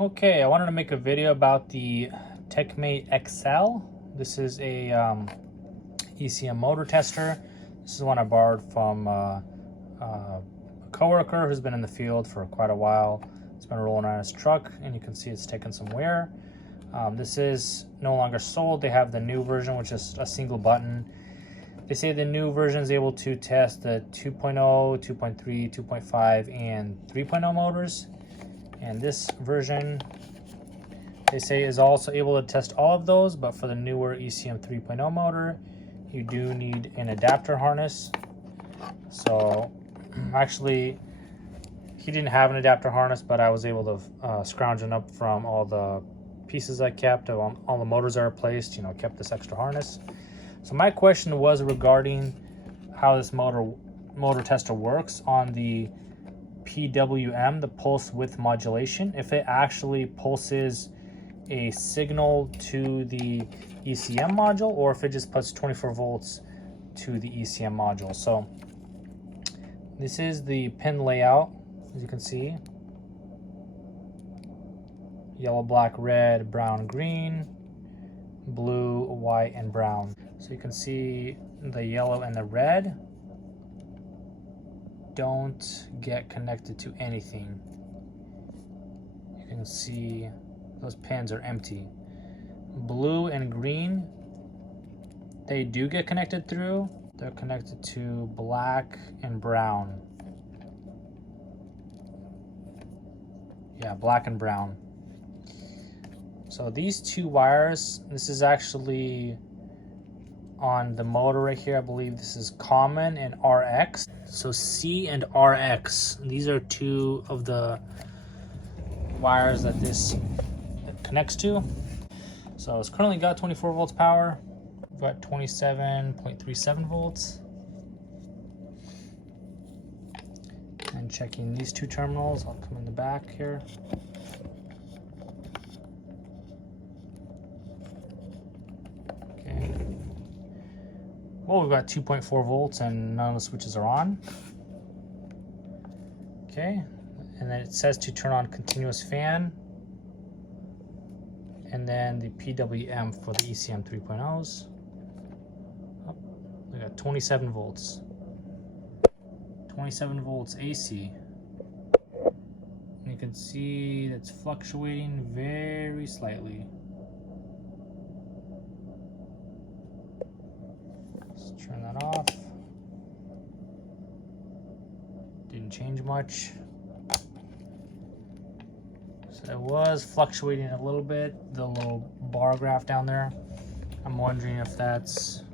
Okay, I wanted to make a video about the Tecmate XL. This is a ECM motor tester. This is one I borrowed from a coworker who's been in the field for quite a while. It's been rolling on his truck, and you can see it's taken some wear. This is no longer sold. They have the new version, which is a single button. They say the new version is able to test the 2.0, 2.3, 2.5, and 3.0 motors. And this version, they say, is also able to test all of those, but for the newer ECM 3.0 motor, you do need an adapter harness. So actually, he didn't have an adapter harness, but I was able to scrounge it up from all the pieces I kept, all the motors I replaced, kept this extra harness. So my question was regarding how this motor tester works on the PWM, the pulse width modulation, if it actually pulses a signal to the ECM module, or if it just puts 24 volts to the ECM module. So this is the pin layout, as you can see: yellow, black, red, brown, green, blue, white, and brown. So you can see the yellow and the red don't get connected to anything. You can see those pins are empty. Blue and green, they do get connected through. They're connected to black and brown. Yeah, black and brown. So these two wires, this is actually on the motor right here. I believe this is common and RX. So C and RX, these are two of the wires that this connects to. So it's currently got 24 volts power. We've got 27.37 volts. And checking these two terminals, I'll come in the back here. Okay. Well, we've got 2.4 volts and none of the switches are on. Okay, and then it says to turn on continuous fan. And then the PWM for the ECM 3.0s. Oh, we got 27 volts. 27 volts AC. And you can see it's fluctuating very slightly. Let's turn that off. Didn't change much. So it was fluctuating a little bit, the little bar graph down there. I'm wondering if that's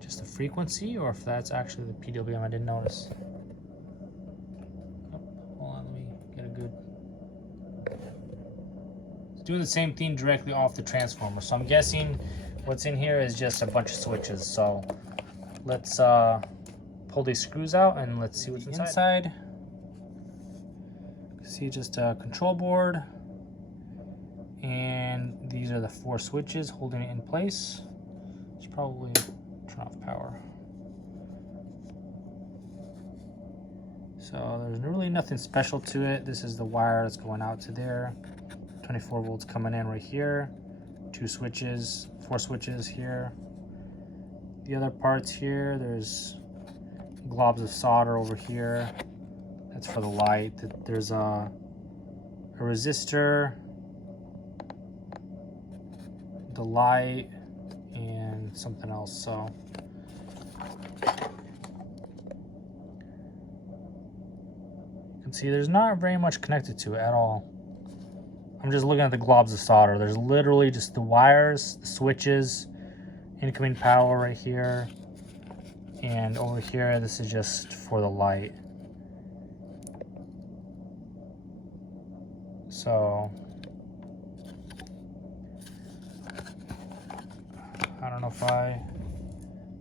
just a frequency or if that's actually the PWM. I didn't notice. Oh, hold on, let me get a good. It's doing the same thing directly off the transformer. So I'm guessing what's in here is just a bunch of switches. So let's pull these screws out and let's see what's inside. See, just a control board, and these are the 4 switches holding it in place. Should probably turn off power. So there's really nothing special to it. This is the wire that's going out to there. 24 volts coming in right here. 2 switches, 4 switches here. The other parts here, there's globs of solder over here. That's for the light. There's a resistor, the light, and something else. So you can see there's not very much connected to it at all. I'm just looking at the globs of solder. There's literally just the wires, the switches, incoming power right here, and over here this is just for the light. So I don't know if I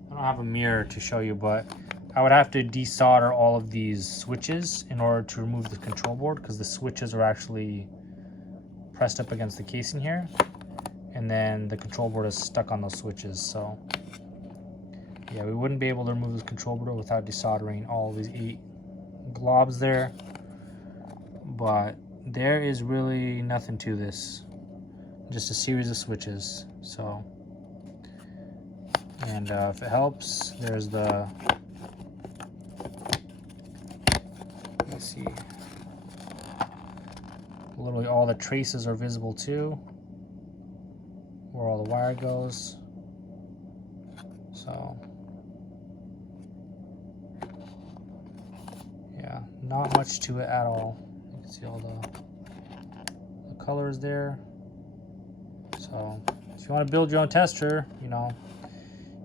don't have a mirror to show you, but I would have to desolder all of these switches in order to remove the control board, because the switches are actually pressed up against the casing here, and then the control board is stuck on those switches. So yeah, we wouldn't be able to remove the control board without desoldering all of these 8 globs there. But there is really nothing to this. Just a series of switches. So, and if it helps, there's the, let's see, literally all the traces are visible too, where all the wire goes. So yeah, not much to it at all. You can see all the colors there. So if you want to build your own tester, you know,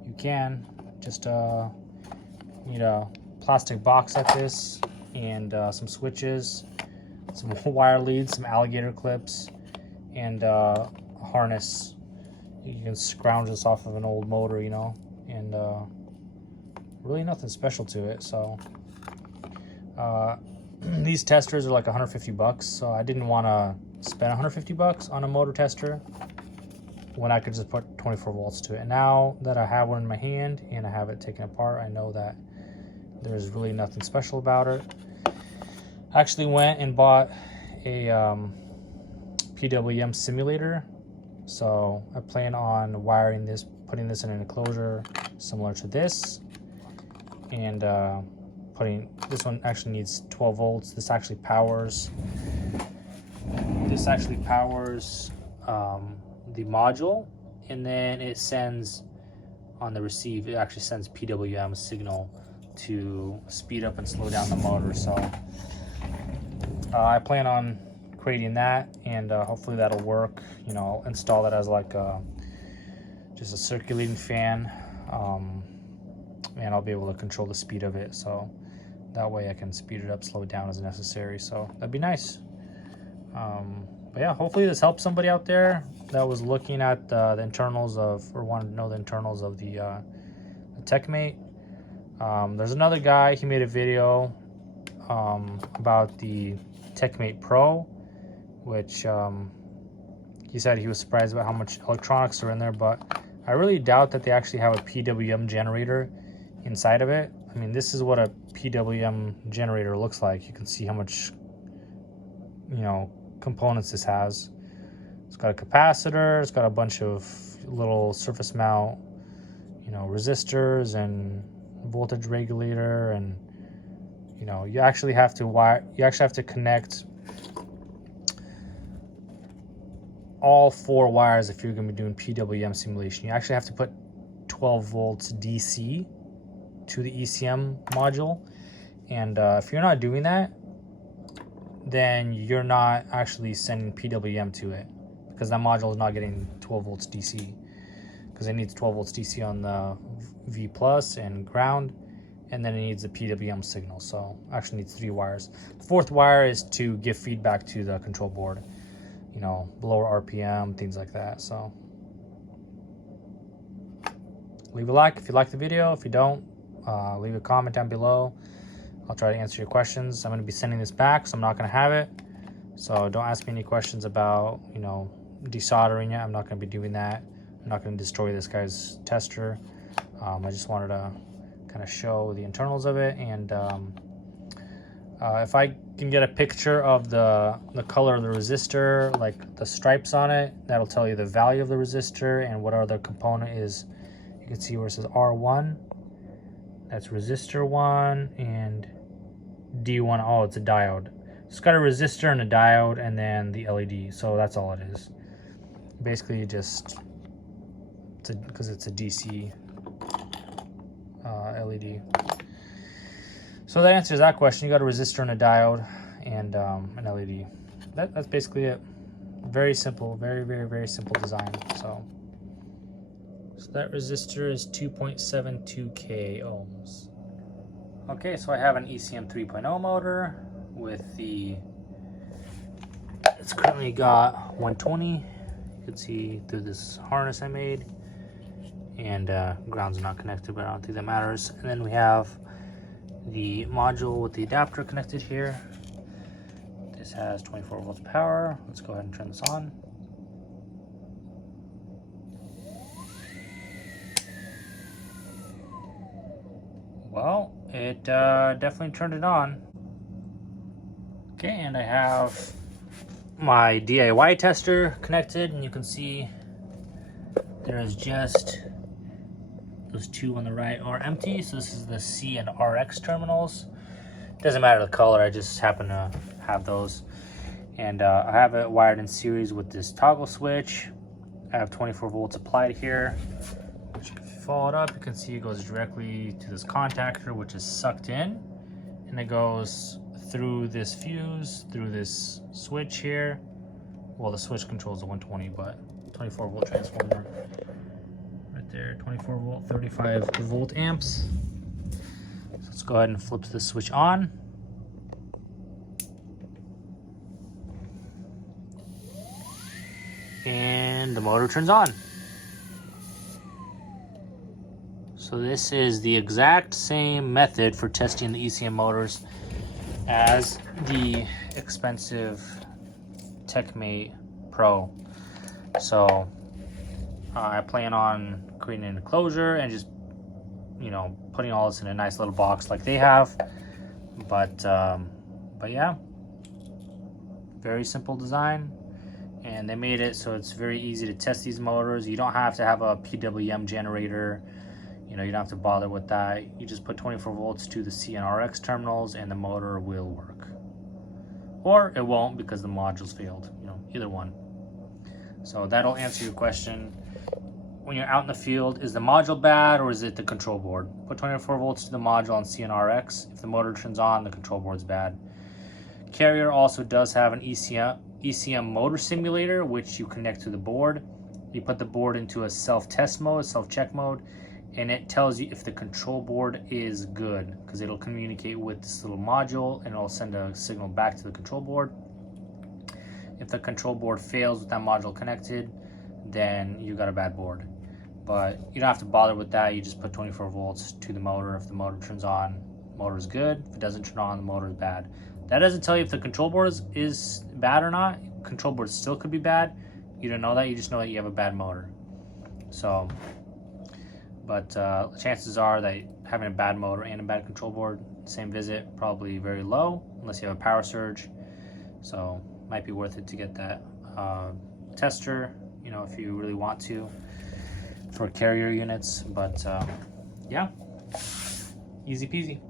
you can. Just need a plastic box like this, and some switches, some wire leads, some alligator clips, and a harness. You can scrounge this off of an old motor, you know, and really nothing special to it. So these testers are like 150 bucks, so I didn't want to spend 150 bucks on a motor tester when I could just put 24 volts to it. And now that I have one in my hand and I have it taken apart, I know that there's really nothing special about it. I actually went and bought a PWM simulator. So I plan on wiring this, putting this in an enclosure similar to this, and putting this one actually needs 12 volts. This actually powers the module, and then it sends on the receive, it actually sends PWM signal to speed up and slow down the motor. So I plan on creating that, and hopefully that'll work. You know, I'll install that as like just a circulating fan, and I'll be able to control the speed of it, so that way I can speed it up, slow it down as necessary. So that'd be nice. But yeah, hopefully this helps somebody out there that was looking at the internals of, or wanted to know the internals of the Tecmate. There's another guy, he made a video about the Tecmate Pro, which he said he was surprised about how much electronics are in there, but I really doubt that they actually have a PWM generator inside of it. I mean, this is what a PWM generator looks like. You can see how much, you know, components this has. It's got a capacitor, it's got a bunch of little surface mount, you know, resistors and voltage regulator, and you know, you actually have to connect all 4 wires if you're going to be doing PWM simulation. You actually have to put 12 volts DC to the ECM module, and if you're not doing that, then you're not actually sending PWM to it, because that module is not getting 12 volts DC, because it needs 12 volts DC on the V plus and ground, and then it needs a PWM signal. So actually needs 3 wires. The 4th wire is to give feedback to the control board, you know, lower RPM, things like that. So leave a like if you like the video. If you don't, leave a comment down below. I'll try to answer your questions. I'm going to be sending this back, so I'm not going to have it. So don't ask me any questions about, you know, desoldering it. I'm not going to be doing that. I'm not going to destroy this guy's tester. I just wanted to kind of show the internals of it, and if I can get a picture of the color of the resistor, like the stripes on it, that'll tell you the value of the resistor and what other component is. You can see where it says R1, that's resistor 1, and D1, oh, it's a diode. It's got a resistor and a diode, and then the LED. So that's all it is. Basically, just because it's a DC LED. So that answers that question. You got a resistor and a diode and an LED. That's basically it. Very simple, very simple design. So that resistor is 2.72k ohms. Okay, so I have an ECM 3.0 motor with it's currently got 120. You can see through this harness I made, and ground's not connected, but I don't think that matters. And then we have the module with the adapter connected here. This has 24 volts power. Let's go ahead and turn this on. Well, it definitely turned it on. Okay, and I have my DIY tester connected, and you can see there's just those two on the right are empty. So this is the C and RX terminals. Doesn't matter the color, I just happen to have those. And I have it wired in series with this toggle switch. I have 24 volts applied here, which if you follow it up, you can see it goes directly to this contactor, which is sucked in, and it goes through this fuse, through this switch here. Well, the switch controls the 120, but 24 volt transformer right there, 24 volt, 35 volt amps. So let's go ahead and flip the switch on. And the motor turns on. So this is the exact same method for testing the ECM motors as the expensive Tecmate Pro. So I plan on creating an enclosure and just, you know, putting all this in a nice little box like they have. But yeah, very simple design. And they made it so it's very easy to test these motors. You don't have to have a PWM generator. You know, you don't have to bother with that. You just put 24 volts to the C and RX terminals and the motor will work. Or it won't because the module's failed, you know, either one. So that'll answer your question. When you're out in the field, is the module bad or is it the control board? Put 24 volts to the module on C and RX. If the motor turns on, the control board's bad. Carrier also does have an ECM motor simulator, which you connect to the board. You put the board into a self-test mode, self-check mode, and it tells you if the control board is good, because it'll communicate with this little module and it'll send a signal back to the control board. If the control board fails with that module connected, then you got a bad board. But you don't have to bother with that. You just put 24 volts to the motor. If the motor turns on, the motor is good. If it doesn't turn on, the motor is bad. That doesn't tell you if the control board is bad or not. Control board still could be bad. You don't know that. You just know that you have a bad motor. So, but chances are that having a bad motor and a bad control board, same visit, probably very low, unless you have a power surge. So, might be worth it to get that tester, you know, if you really want to, for carrier units. But yeah, easy peasy.